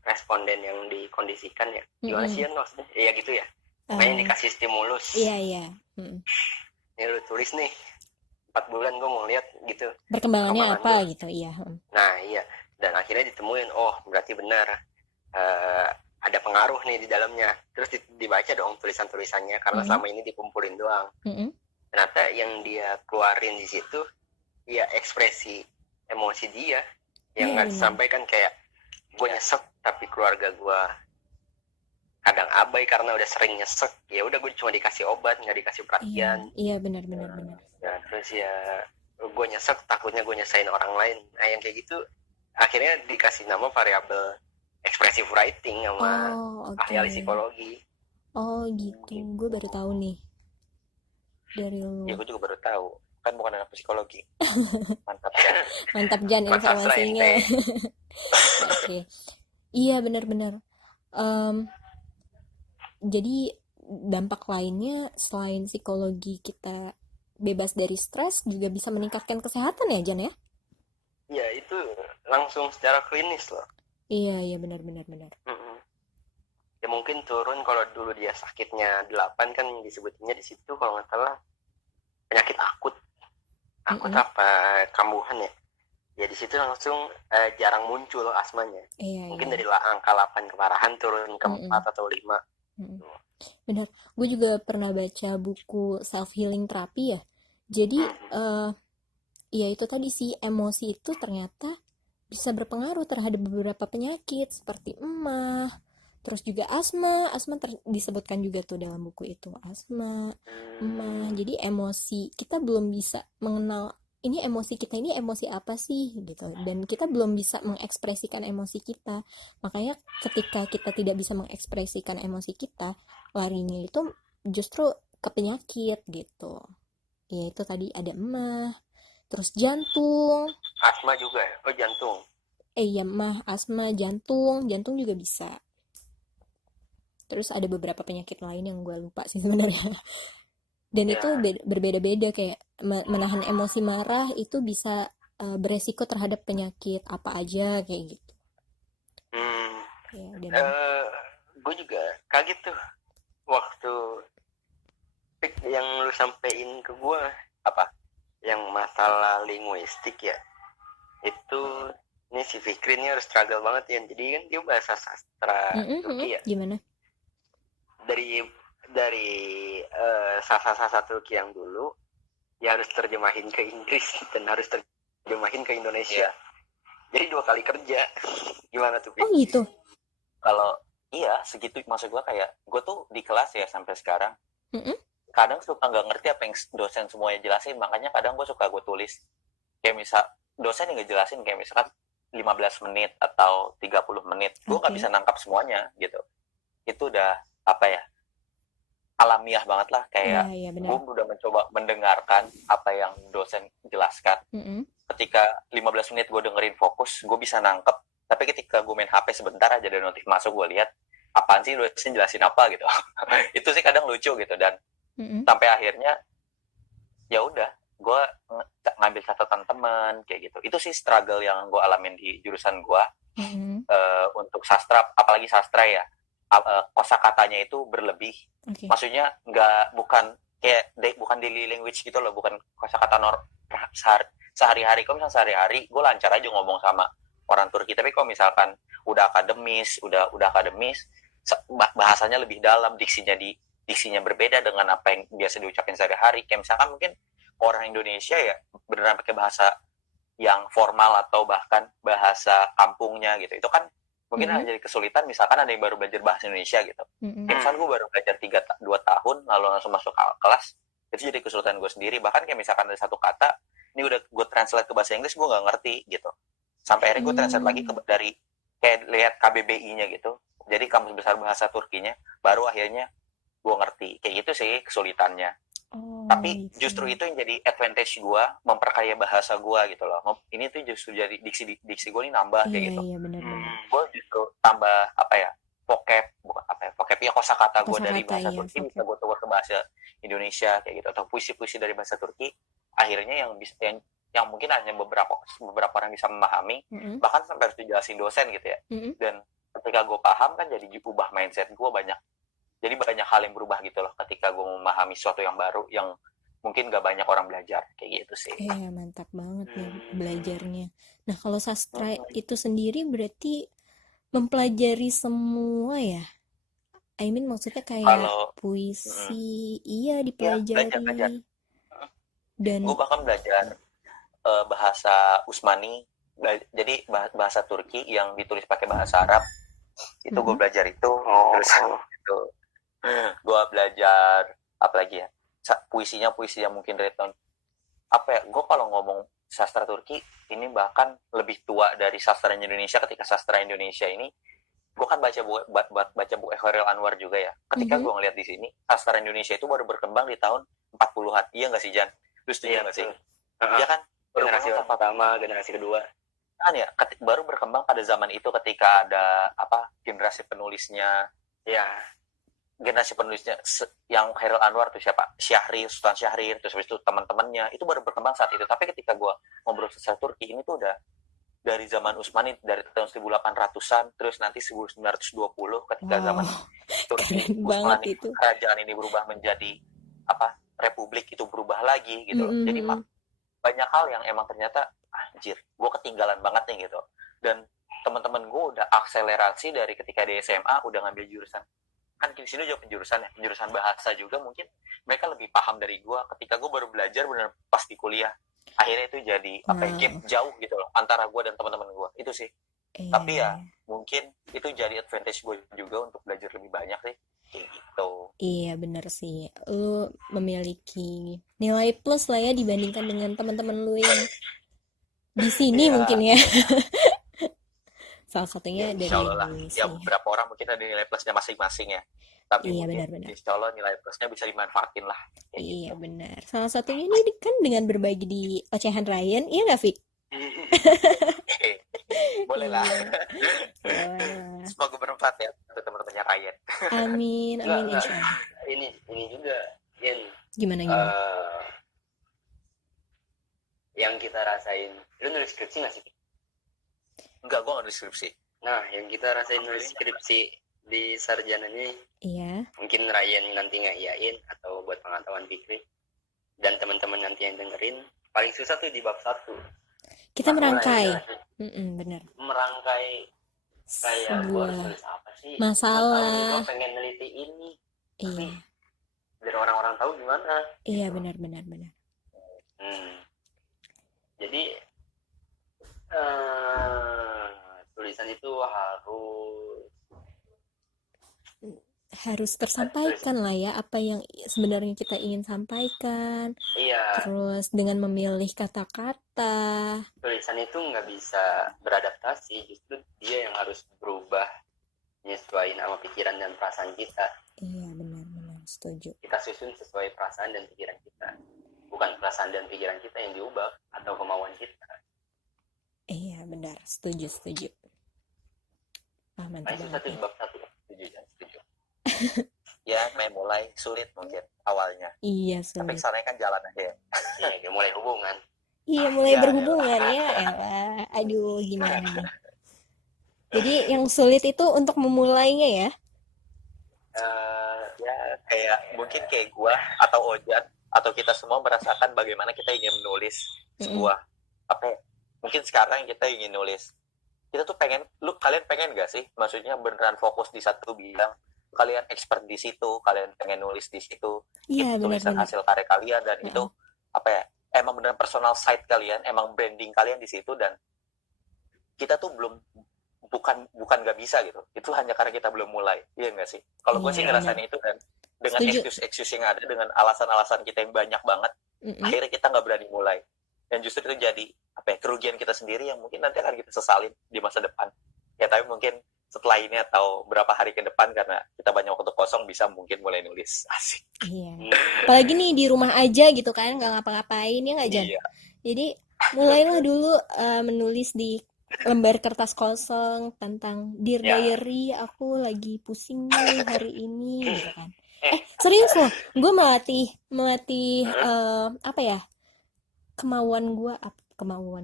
responden yang dikondisikan ya. Gimana sih ya maksudnya? Iya gitu ya. Makanya dikasih stimulus. Iya. Ini lu tulis nih 4 bulan gue mau lihat gitu perkembangannya apa gue. Gitu iya. Nah iya, dan akhirnya ditemuin, oh berarti benar ada pengaruh nih di dalamnya. Terus dibaca dong tulisan-tulisannya karena selama ini dikumpulin doang. Ternyata yang dia keluarin di situ ya ekspresi emosi dia yang nggak disampaikan, kayak gue nyesek tapi keluarga gue kadang abai karena udah sering nyesek, ya udah gue cuma dikasih obat, nggak dikasih perhatian. Iya benar. Nah terus ya gue nyesek, takutnya gue nyesain orang lain. Nah yang kayak gitu akhirnya dikasih nama variabel expressive writing sama ahli psikologi. Oh gitu, gue baru tahu nih dari lu. Ya gue juga baru tahu, kan bukan anak psikologi. Mantap Jan informasinya. Oke. Iya benar. Jadi dampak lainnya selain psikologi kita bebas dari stres juga bisa meningkatkan kesehatan ya Jan ya? Iya itu langsung secara klinis loh. Iya benar. Ya mungkin turun, kalau dulu dia sakitnya 8 kan disebutnya di situ kalau nggak salah penyakit akut apa kambuhan ya. Ya di situ langsung jarang muncul asmanya. Mungkin dari angka 8 keparahan turun ke 4 atau 5. Benar, gue juga pernah baca buku self healing terapi ya. Jadi ya itu tadi sih, emosi itu ternyata bisa berpengaruh terhadap beberapa penyakit seperti emah, terus juga asma disebutkan juga tuh dalam buku itu, asma, emah. Jadi emosi kita belum bisa mengenal ini emosi kita ini emosi apa sih gitu, dan kita belum bisa mengekspresikan emosi kita. Makanya ketika kita tidak bisa mengekspresikan emosi kita, larinya itu justru ke penyakit gitu. Ya itu tadi ada emah, terus jantung, asma juga ya. Oh jantung, ya emah, asma, jantung juga bisa. Terus ada beberapa penyakit lain yang gue lupa sih sebenarnya. Dan itu berbeda-beda, kayak menahan emosi marah itu bisa beresiko terhadap penyakit apa aja kayak gitu. Gue juga kaget tuh waktu yang lu sampein ke gue, apa? Yang masalah linguistik ya. Itu ini ini si Fikri ini harus struggle banget ya. Jadi kan dia bahasa sastra Turki ya. Gimana? Dari sastra Turki yang dulu ya harus terjemahin ke Inggris dan harus terjemahin ke Indonesia. Jadi 2 kali kerja. Gimana tuh, Fik? Oh gitu. Kalau iya segitu, maksud gue kayak gue tuh di kelas ya sampai sekarang kadang suka nggak ngerti apa yang dosen semuanya jelasin, makanya kadang gue suka gue tulis kayak misal dosen yang ngejelasin kayak misalkan 15 menit atau 30 menit gue nggak bisa nangkap semuanya gitu. Itu udah apa ya, alamiah banget lah, kayak gue udah mencoba mendengarkan apa yang dosen jelaskan. Ketika 15 menit gue dengerin fokus, gue bisa nangkep. Tapi ketika gue main HP sebentar aja ada notif masuk, gue lihat apaan sih dosen jelasin apa gitu. Itu sih kadang lucu gitu. Dan sampai akhirnya ya udah gue ngambil catatan teman kayak gitu. Itu sih struggle yang gue alamin di jurusan gue. Untuk sastra, apalagi sastra ya, kosakatanya itu berlebih. Maksudnya bukan daily language gitu loh, bukan kosakata sehari-hari. Kalau misalnya sehari-hari gue lancar aja ngomong sama orang Turki, tapi kalau misalkan udah akademis bahasanya lebih dalam, diksinya berbeda dengan apa yang biasa diucapin sehari-hari. Kayak misalkan mungkin orang Indonesia ya beneran pakai bahasa yang formal atau bahkan bahasa kampungnya gitu. Itu kan mungkin ada jadi kesulitan, misalkan ada yang baru belajar bahasa Indonesia gitu. Kayak misalkan gue baru belajar 2 tahun lalu langsung masuk kelas, itu jadi kesulitan gue sendiri. Bahkan kayak misalkan ada satu kata, ini udah gue translate ke bahasa Inggris, gue nggak ngerti gitu. Sampai akhirnya gue translate lagi dari kayak lihat KBBI-nya gitu. Jadi Kamus Besar Bahasa Turkinya, baru akhirnya gue ngerti. Kayak gitu sih kesulitannya. Tapi justru itu yang jadi advantage gue, memperkaya bahasa gue gitu loh. Ini tuh justru jadi diksi gue nih nambah kayak gitu. Iya, benar-benar. Gue justru tambah vocab ya, kosakata gue dari bahasa Turki bisa gue tukar ke bahasa Indonesia kayak gitu, atau puisi-puisi dari bahasa Turki akhirnya yang mungkin hanya beberapa orang bisa memahami, bahkan sampai harus dijelasin dosen gitu ya. Dan ketika gue paham kan jadi ubah mindset gue banyak. Jadi banyak hal yang berubah gitu loh ketika gue memahami sesuatu yang baru yang mungkin gak banyak orang belajar kayak gitu sih. Mantap banget nih belajarnya. Nah kalau sastra itu sendiri berarti mempelajari semua ya? I mean maksudnya kayak puisi, iya dipelajari. Ya, belajar. Dan gue bahkan belajar bahasa Usmani, jadi bahasa Turki yang ditulis pakai bahasa Arab. Itu gue belajar itu. Terus itu gue belajar apa lagi ya, puisi yang mungkin dari tahun apa ya. Gue kalau ngomong sastra Turki ini bahkan lebih tua dari sastra Indonesia. Ketika sastra Indonesia ini gue kan baca buku Khairil Anwar juga ya. Ketika gue ngeliat di sini sastra Indonesia itu baru berkembang di tahun 40-an. Iya nggak sih Jan? Lu setuju nggak sih? Iya kan? Generasi pertama, generasi kedua kan ya, baru berkembang pada zaman itu ketika ada generasi penulisnya ya, generasi penulisnya yang Khairil Anwar tuh siapa, Sultan Syahrir, terus habis itu teman-temannya itu baru berkembang saat itu. Tapi ketika gue ngobrol sastra Turki ini tuh udah dari zaman Utsmani, dari tahun 1800-an, terus nanti 1920 ketika zaman Turki Utsmani, kerajaan ini berubah menjadi republik, itu berubah lagi gitu loh. Jadi banyak hal yang emang ternyata anjir, gue ketinggalan banget nih gitu. Dan teman-teman gue udah akselerasi dari ketika di SMA udah ngambil jurusan, kan di sini juga penjurusan bahasa juga, mungkin mereka lebih paham dari gue. Ketika gue baru belajar benar pas di kuliah, akhirnya itu jadi gap jauh gitu loh antara gue dan teman-teman gue itu sih. Tapi ya mungkin itu jadi advantage gue juga untuk belajar lebih banyak sih kayak gitu. Iya benar sih, lu memiliki nilai plus lah ya dibandingkan dengan teman-teman lu yang di sini mungkin ya. Salah satunya dari ya beberapa orang mungkin ada nilai plusnya masing-masing ya. Tapi benar-benar. Insya Allah nilai plusnya bisa dimanfaatin lah. Iya gitu. Benar. Salah satunya ini kan dengan berbagi di Ocehan Ryan, iya nggak Fik? Boleh lah. Semoga bermanfaat ya untuk teman-temannya Ryan. Amin, insya Allah. Ini juga Yen. Gimana? Yang kita rasain, lu nulis skripsi nggak sih? Enggak, gue nggak nulis skripsi. Nah, yang kita rasain nulis skripsi di sarjananya, iya. Mungkin Ryan nanti ngayain atau buat pengetahuan Fikri dan teman-teman nanti yang dengerin, paling susah tuh di bab 1. Kita merangkai. mulai Benar. merangkai kayak gue harus Sebuah nulis apa sih, masalah. gue pengen neliti ini tapi Iya, biar orang-orang tahu gimana iya gitu. benar. Jadi tulisan itu harus tersampaikan lah ya apa yang sebenarnya kita ingin sampaikan. iya, Terus dengan memilih kata-kata. tulisan itu nggak bisa beradaptasi, justru dia yang harus berubah nyesuaiin sama pikiran dan perasaan kita. Iya, benar, setuju. Kita susun sesuai perasaan dan pikiran kita, bukan perasaan dan pikiran kita yang diubah atau kemauan kita. Iya, benar, setuju. Ah, mantap Itu banget. satu bab satu, setuju. Ya mulai sulit mungkin awalnya, Iya, tapi sulit. kesannya kan jalan aja ya. Iya, dia mulai hubungan. Iya, mulai Ya, berhubungan ya, elah. Aduh, gimana nih? Jadi yang sulit itu untuk memulainya ya. Ya kayak mungkin kayak gua atau Ojan atau kita semua merasakan bagaimana kita ingin menulis sebuah apa ya, mungkin sekarang kita ingin nulis, kita tuh kalian pengen gak sih, maksudnya beneran fokus di satu bidang, kalian expert di situ, kalian pengen nulis di situ, Iya, itu tulisan benar. hasil karya kalian, dan itu apa ya, emang beneran personal site kalian, emang branding kalian di situ, dan kita tuh bukan nggak bisa gitu, itu hanya karena kita belum mulai, iya nggak sih? Kalau gue sih ngerasain itu, dan dengan excuse yang ada, dengan alasan-alasan kita yang banyak banget, akhirnya kita nggak berani mulai, dan justru itu jadi apa ya, kerugian kita sendiri yang mungkin nanti akan kita sesalin di masa depan ya. Tapi mungkin setelah ini atau berapa hari ke depan, karena kita banyak waktu kosong, bisa mungkin mulai nulis. Asik. Iya. Apalagi nih di rumah aja gitu kan, nggak ngapa-ngapain ya nggak, Jan? Iya. Jadi mulailah dulu menulis di lembar kertas kosong tentang Dear Diary, aku lagi pusing nih hari ini gitu kan. Serius loh, gue melatih apa ya, kemauan gue,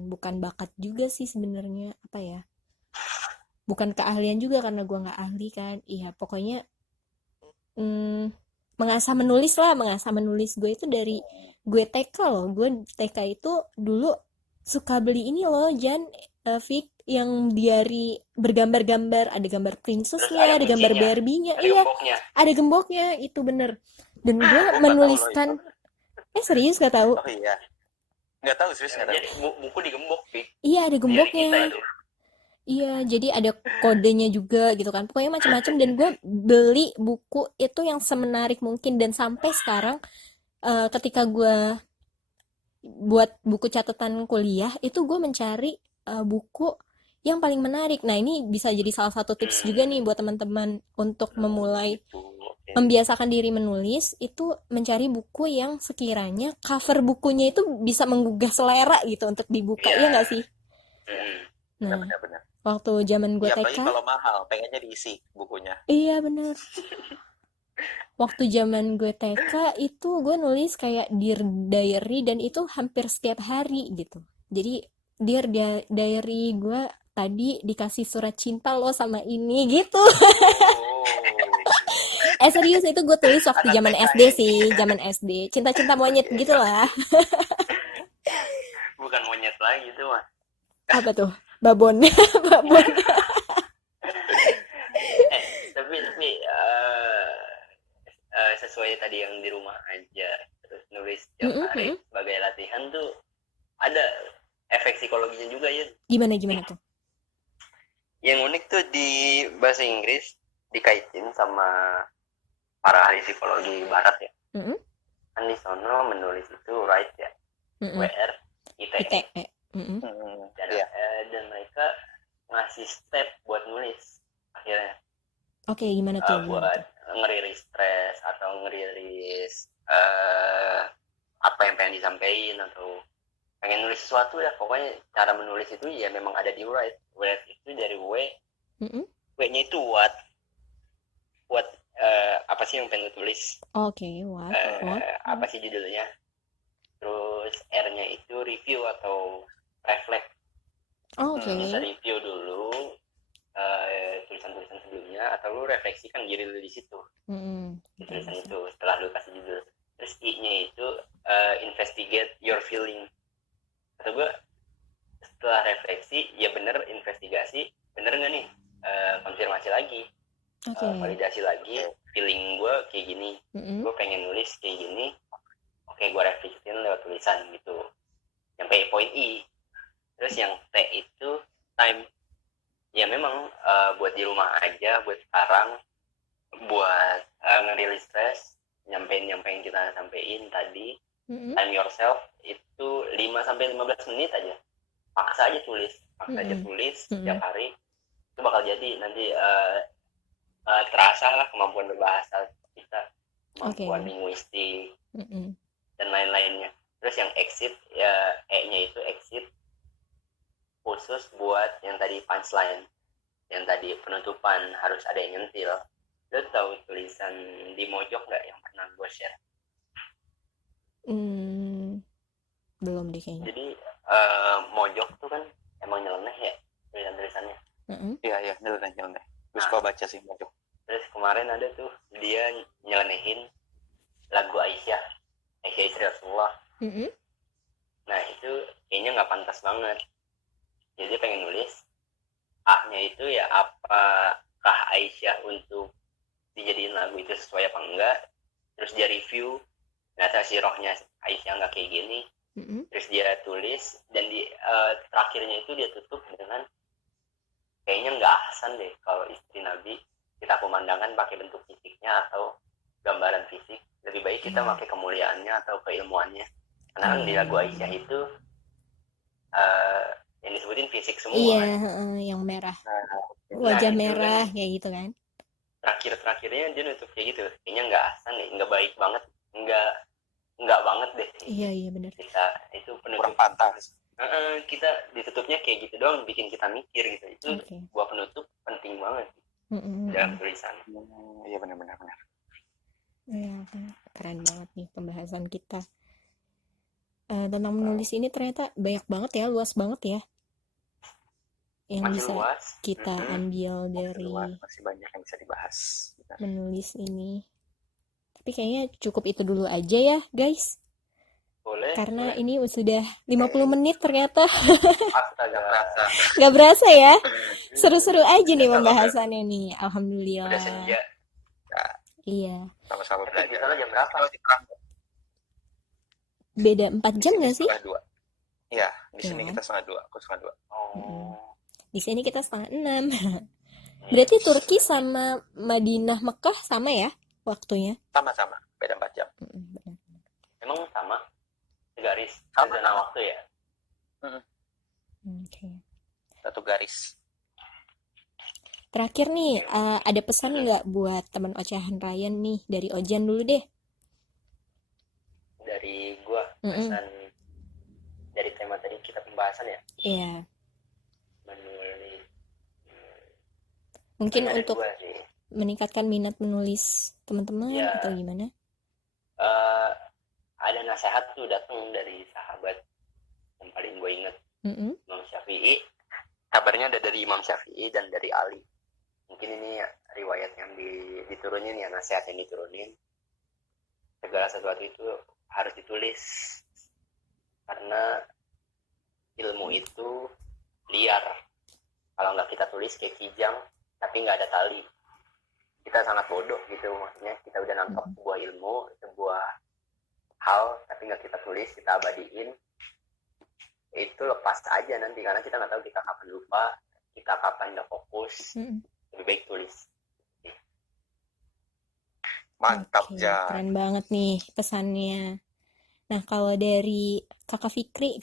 bukan bakat juga sih sebenarnya, apa ya, bukan keahlian juga karena gue nggak ahli kan. Iya, pokoknya mengasah menulis gue itu dari gue TK loh. Gue TK itu dulu suka beli ini loh, Jan, Fik, yang diary bergambar-gambar, ada gambar princessnya, ada gambar Barbie-nya, iya, ada gemboknya, itu bener. Dan gue menuliskan, serius gak tahu? Oh iya, nggak tahu serius, nggak tahu. Jadi buku digembok, Fik. Iya, ada gemboknya. Iya, jadi ada kodenya juga gitu kan. Pokoknya macam-macam, dan gue beli buku itu yang semenarik mungkin, dan sampai sekarang ketika gue buat buku catatan kuliah itu gue mencari buku yang paling menarik. Nah, ini bisa jadi salah satu tips juga nih buat teman-teman untuk memulai membiasakan diri menulis, itu mencari buku yang sekiranya cover bukunya itu bisa menggugah selera gitu untuk dibuka, ya nggak sih? Nah, benar. Waktu zaman gue TK, kalau mahal pengennya diisi bukunya. Iya bener. Waktu zaman gue TK itu gue nulis kayak Dear Diary, dan itu hampir setiap hari gitu. Jadi Dear Diary, gue tadi dikasih surat cinta lo sama ini gitu. Serius, itu gue tulis waktu zaman SD sih, zaman SD, cinta-cinta monyet gitu lah. Bukan monyet lagi itu mah. Apa tuh? Babon. Tapi sesuai tadi yang di rumah aja terus nulis tiap hari sebagai latihan tuh ada efek psikologinya juga ya. Gimana tuh? Yang unik tuh di bahasa Inggris dikaitin sama para ahli psikologi barat ya. Kan di sono menulis itu write ya. W-R-I-T-E. Dan mereka ngasih step buat nulis akhirnya. Oke, gimana tuh? Buat ngerilis stres atau ngerilis apa yang pengen disampaikan atau pengen nulis sesuatu ya. Pokoknya cara menulis itu ya memang ada di write. Write itu dari W. W-nya itu what apa sih yang pengen tulis? Oke, what? Apa sih judulnya? Terus R-nya itu review atau reflect. Bisa review dulu tulisan-tulisan sebelumnya, atau lu refleksikan diri lu di situ. Di tulisan itu setelah lu kasih judul. Terus I-nya itu investigate your feeling. Atau gue jadi ya bener investigasi bener nggak nih, konfirmasi lagi, Oke. validasi lagi, feeling gue kayak gini, Mm-mm. gue pengen nulis kayak gini, oke gue revisiin lewat tulisan gitu. Yang P poin I. Terus yang T itu time, ya memang buat di rumah aja, buat sekarang, buat ngerilis stres, nyampein kita sampein tadi. Mm-mm. Time yourself itu 5-15 menit aja, paksa aja tulis setiap hari, itu bakal jadi nanti terasa lah kemampuan berbahasa kita, kemampuan linguistik Mm-mm. dan lain-lainnya. Terus yang exit, ya E-nya itu exit khusus buat yang tadi punchline, yang tadi penutupan harus ada yang nyentil. Lo tahu tulisan di Mojok nggak yang pernah gue share? Belum deh kayaknya. Jadi Mojok tuh kan emang nyeleneh ya tulisan-tulisannya. Iya, nyeleneh. Gue suka baca sih Mojok. Terus kemarin ada tuh dia nyelenehin lagu Aisyah Istri Rasulullah. Mm-mm. Nah itu kayaknya nggak pantas banget. Jadi dia pengen nulis A-nya itu ya apakah Aisyah untuk dijadiin lagu itu sesuai apa enggak. Terus dia review, ternyata si rohnya Aisyah nggak kayak gini. Mm-mm. Terus dia tulis dan di terakhirnya itu dia tutup dengan kayaknya nggak ahsan deh kalau istri Nabi kita pemandangan pakai bentuk fisiknya atau gambaran fisik, lebih baik kita pakai kemuliaannya atau keilmuannya. Karena kan di lagu Aisyah itu yang disebutin fisik semua. Iya, kan? yang merah, wajah merah kan, kayak gitu kan. Terakhirnya dia nutup kayak gitu, kayaknya nggak ahsan deh, nggak baik banget, nggak banget deh. Iya benar. Kita itu penutup Kurang pantas. Kita ditutupnya kayak gitu doang, bikin kita mikir gitu. Itu buat penutup penting banget dalam tulisan. Iya benar. Iya, keren banget nih pembahasan kita tentang menulis ini. Ternyata banyak banget ya, luas banget ya yang Masih bisa luas. kita ambil dari Masih banyak yang bisa dibahas. menulis ini. Tapi kayaknya cukup itu dulu aja ya guys. Boleh. Karena ini sudah 50 menit ternyata. Astaga. Gak berasa ya. Seru-seru aja nih pembahasannya nih. Alhamdulillah. Udah senja. Iya. Sama-sama. Di sana jam berapa? Beda 4 jam gak sih? 1:30. Iya, di sini kita 1:30. Aku 1:30. Di sini kita 5:30. Berarti Turki sama Madinah Mekah sama ya waktunya? Sama-sama, beda 4 jam. Emang sama? Segaris Sama. zona waktu ya? Oke. Satu garis. Terakhir nih, ada pesan nggak buat teman ocehan Ryan nih? Dari Ojan dulu deh. Dari gua, pesan dari tema tadi kita pembahasan ya? Iya. Menulis. Mungkin untuk meningkatkan minat menulis teman-teman atau gimana? Ada nasihat tuh datang dari sahabat yang paling gue inget, Imam Syafi'i. Kabarnya ada dari Imam Syafi'i dan dari Ali. Mungkin ini riwayat yang diturunin ya, nasihat yang diturunin. Segala sesuatu itu harus ditulis. Karena ilmu itu liar. Kalau nggak kita tulis kayak kijang, tapi nggak ada tali. Kita sangat bodoh gitu, maksudnya kita udah nangkap sebuah ilmu, sebuah hal, tapi nggak kita tulis, kita abadiin. Itu lepas aja nanti, karena kita nggak tahu kita kapan lupa, kita kapan nggak fokus. Lebih baik tulis. Mantap, Jan. Keren banget nih pesannya. Nah, kalau dari Kakak Fikri,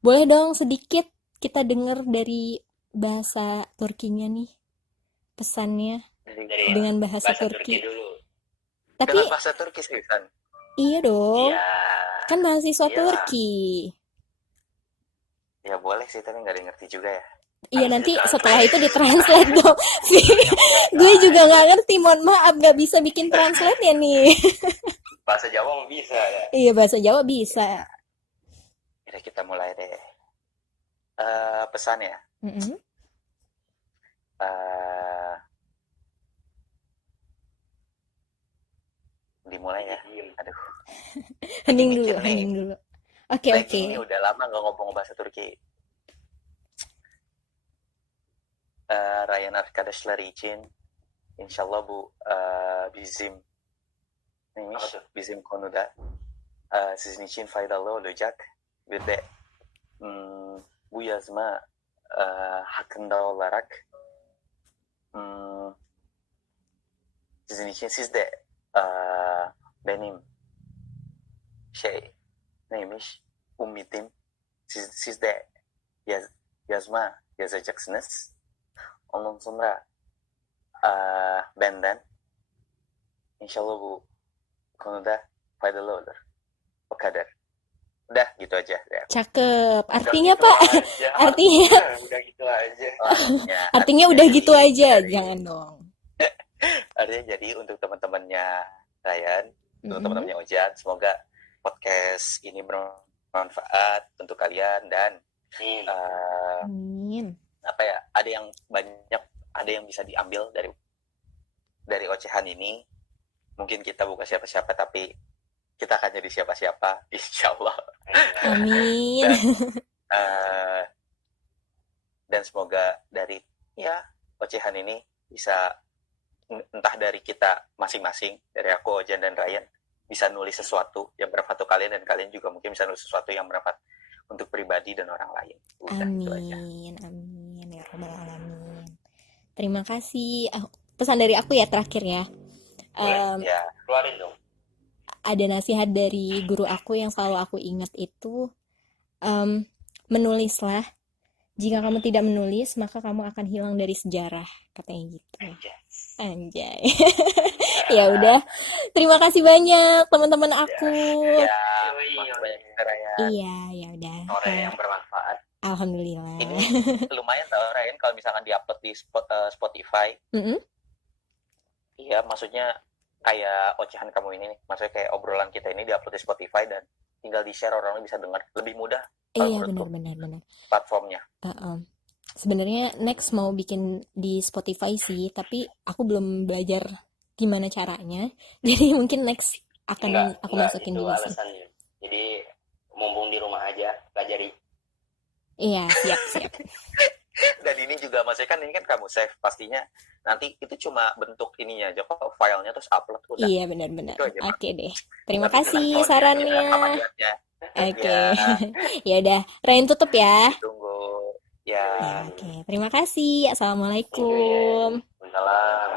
boleh dong sedikit kita dengar dari bahasa Turkinya nih pesannya dengan bahasa Turki dulu. Tapi dengan bahasa Turki sih, San. Iya dong. Iya. Kan mahasiswa Turki. Ya boleh sih, tapi nggak ada yang ngerti juga ya. Iya, nanti setelah itu ditranslate dong. Gue juga nggak ngerti, mohon maaf, nggak bisa bikin translate ya nih. Bahasa Jawa mau bisa ya? Iya, bahasa Jawa bisa. Jadi kita mulai deh. Pesan ya. Dimulai ya. Aduh. Hening dulu. Oke, oke. Lagi ini udah lama nggak ngomong bahasa Turki. Ryan arkadaşlar için inşallah bu bizim neymiş? Apa tuh? Bizim konuda sizin için faydalı olacak. Bir de bu yazma hakkında olarak sizin için siz de benim neymiş? Ümidim. Siz de yazma yazacaksınız. Ondan sonra benden inşallah bu konuda faydalı olur. O kadar. Udah gitu aja. Ya. Cakep. Udah Artinya, gitu Pak? aja. Artinya Udah gitu aja. artinya udah gitu aja. Jangan dong. Artinya jadi untuk teman-temannya Ryan, untuk Mm-mm. teman-temannya Ojan, semoga podcast ini bermanfaat untuk kalian dan Amin. apa ya, ada yang bisa diambil dari ocehan ini. Mungkin kita bukan siapa-siapa, tapi kita akan jadi siapa-siapa, insya Allah. Amin. Dan semoga dari ocehan ini bisa, entah dari kita masing-masing, dari aku, Ojan, dan Ryan, bisa nulis sesuatu yang bermanfaat untuk kalian, dan kalian juga mungkin bisa nulis sesuatu yang bermanfaat untuk pribadi dan orang lain. Udah, itu aja. Amin. Amin. Ya Rabbal Alamin. Terima kasih. Pesan dari aku ya terakhir ya. Ya, Keluarin dong. Ada nasihat dari guru aku yang selalu aku ingat itu, menulislah. Jika kamu tidak menulis, maka kamu akan hilang dari sejarah, katanya gitu. Anjay. Ya udah. Terima kasih banyak teman-teman aku. ya, makasih banyak Ryan. Iya, ya udah. Sore yang bermanfaat. Alhamdulillah. Ini lumayan tau Ryan kalau misalkan diupload di Spotify. Mm-mm. Iya, maksudnya kayak ocehan kamu ini nih, maksudnya kayak obrolan kita ini diupload di Spotify dan tinggal di-share, orang bisa dengar lebih mudah Iya, menurutku benar. platformnya. Sebenarnya next mau bikin di Spotify sih, tapi aku belum belajar gimana caranya. Jadi mungkin next akan aku masukin itu juga sih. alasannya. Jadi mumpung di rumah aja, pelajari. Iya, siap. Dan ini juga maksudnya kan ini kan kamu save, pastinya nanti itu cuma bentuk ininya aja kok, filenya terus upload udah. Iya, benar. Itu aja, Pak. Oke deh. Terima Tapi kasih kalau sarannya. sama niatnya. Oke. Ya, Ya udah, Ryan tutup ya. tunggu. Ya, Ya. oke. Terima kasih. Assalamualaikum. Waalaikumsalam.